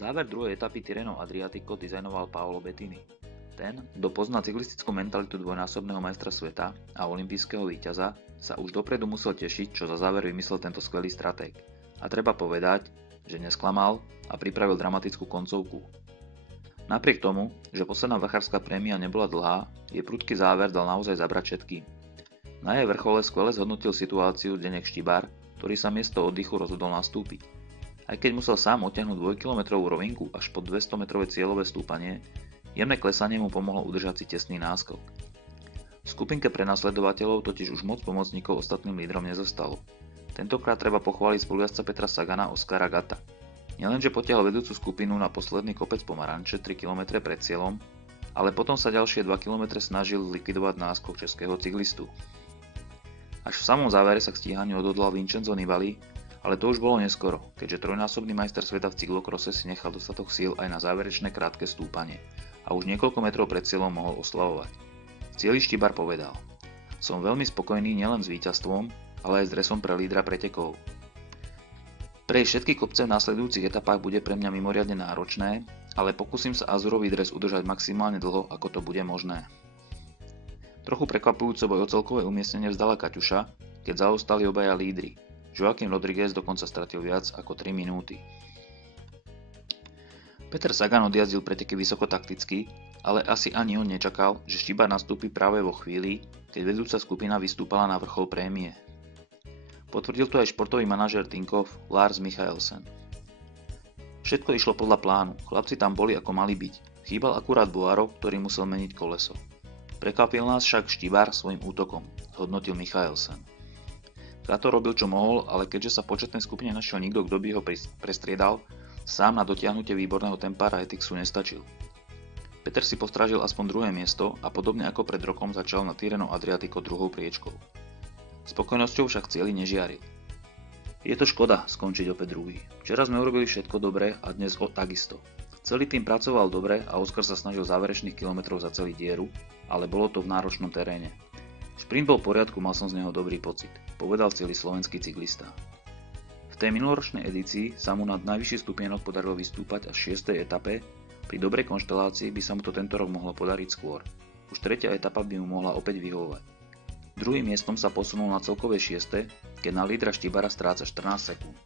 Záver druhej etapy Tirreno Adriatico dizajnoval Paolo Bettini. Ten, kto pozná cyklistickú mentalitu dvojnásobného majstra sveta a olympijského víťaza, sa už dopredu musel tešiť, čo za záver vymyslel tento skvelý stratég. A treba povedať, že nesklamal a pripravil dramatickú koncovku. Napriek tomu, že posledná vrchárska prémia nebola dlhá, jej prudký záver dal naozaj zabrať všetkým. Na jej vrchole skvele zhodnotil situáciu Zdeněk Štibar, ktorý sa miesto oddychu rozhodol nastúpiť. Aj keď musel sám odtiahnuť 2-kilometrovú rovinku až po 200-metrové cieľové stúpanie, jemné klesanie mu pomohlo udržať si tesný náskok. V skupinke prenasledovateľov totiž už moc pomocníkov ostatným lídrom nezostalo. Tentokrát treba pochváliť spolujazdca Petra Sagana Oskara Gata. Nielenže potiahol vedúcu skupinu na posledný kopec Pomaranče 3 km pred cieľom, ale potom sa ďalšie 2 km snažil zlikvidovať náskok českého cyklistu. Až v samom závere sa k stíhaniu odhodlal Vincenzo Nibali, ale to už bolo neskoro, keďže trojnásobný majster sveta v cyklokrose si nechal dostatok síl aj na záverečné krátke stúpanie a už niekoľko metrov pred cieľom mohol oslavovať. V cieli Štibar povedal: "Som veľmi spokojný nielen s víťazstvom, ale aj s dresom pre lídra pretekov. Prejsť všetky kopce v následujúcich etapách bude pre mňa mimoriadne náročné, ale pokúsim sa azurový dres udržať maximálne dlho, ako to bude možné." Trochu prekvapujúco boj o celkové umiestnenie vzdala Kaťuša, keď zaostali obaja lídri. Joaquim Rodriguez dokonca stratil viac ako 3 minúty. Peter Sagan odjazdil preteky vysoko takticky, ale asi ani on nečakal, že Štibar nastúpi práve vo chvíli, keď vedúca skupina vystúpala na vrchol prémie. Potvrdil to aj športový manažér Tinkoff Lars Michaelsen. Všetko išlo podľa plánu, chlapci tam boli ako mali byť, chýbal akurát Boaro, ktorý musel meniť koleso. Prekvapil nás však Štibar svojim útokom, zhodnotil Michaelsen. Kato robil čo mohol, ale keďže sa v početnej skupine našiel nikto, kto by ho prestriedal, sám na dotiahnutie výborného tempa Etixu nestačil. Peter si postrážil aspoň druhé miesto a podobne ako pred rokom začal na Tirreno Adriatico druhou priečkou. Spokojnosťou však cieli nežiaril. Je to škoda skončiť opäť druhý. Včera sme urobili všetko dobre a dnes takisto. Celý tým pracoval dobre a Oskar sa snažil záverečných kilometrov za celý dieru, ale bolo to v náročnom teréne. Šprint bol v poriadku, mal som z neho dobrý pocit, povedal celý slovenský cyklista. V tej minuloročnej edícii sa mu nad najvyšší stupienok podarilo vystúpať až v 6. etape, pri dobrej konštelácii by sa mu to tento rok mohlo podariť skôr. Už 3. etapa by mu mohla opäť vyhovovať. Druhým miestom sa posunul na celkové 6., keď na lídra Štibara stráca 14 sekúnd.